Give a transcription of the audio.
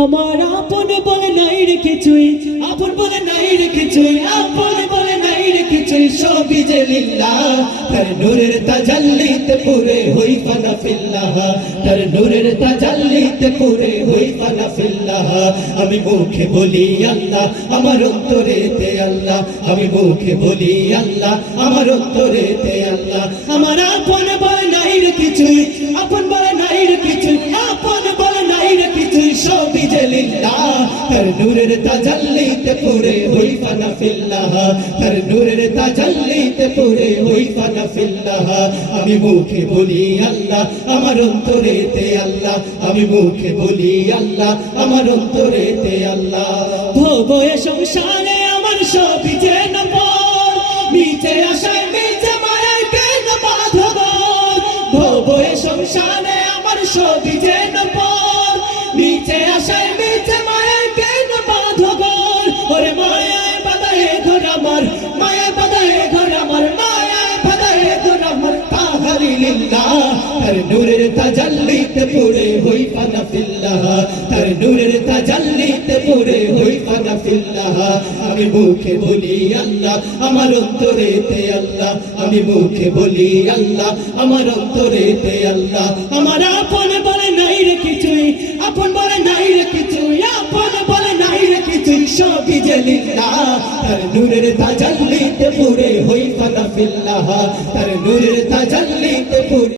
আমার আপন বলে নাই রে কিছুই, আপন বলে নাই রে কিছুই, আপন বলে নাই রে কিছুই, সবই যে লিল্লাহ তার নূরের তাজাল্লিতে পুরে হই ফানা ফিল্লাহ। তার নূরের তাজাল্লিতে পুরে হই ফানা ফিল্লাহ। আমি মুখে বলি আল্লাহ, আমার অন্তরেতে আল্লাহ। আমি মুখে বলি আল্লাহ, আমার অন্তরেতে আল্লাহ। আমার আপন বলে নাই রে কিছুই, আপন তার নূরের তাজাল্লিতে পুরে হই ফানা ফিল্লাহ, তার নূরের তাজাল্লিতে পুরে হই ফানা ফিল্লাহ। আমি মুখে বলি আল্লাহ, আমার অন্তরেতে আল্লাহ। আমি মুখে বলি আল্লাহ, আমার অন্তরেতে আল্লাহ। ভোগে সংসারে আমার সবই যে নপর নিচে আসায় নিচে মায়ায় কেন বাধব ভোগে সংসারে আমার সবই যে নপর তার নূরের তাজাল্লিতে পুরে হই ফিল্লাহ তার নূরের তাজাল্লিতে পুরে হই ফিল্লাহ আমি মুখে বলি আল্লাহ, আমার অন্তরেতে আল্লাহ। আমি মুখে বলি আল্লাহ, আমার অন্তরেতে আল্লাহ। আমার আপন বলে নাই রে কিছুই, আপন বলে নাই রে কিছুই, আপন বলে নাই রে কিছুই, সবই যে লিল্লাহ তার নূরের তাজাল্লিতে পুরে হই ফানা ফিল্লাহ তার নূরের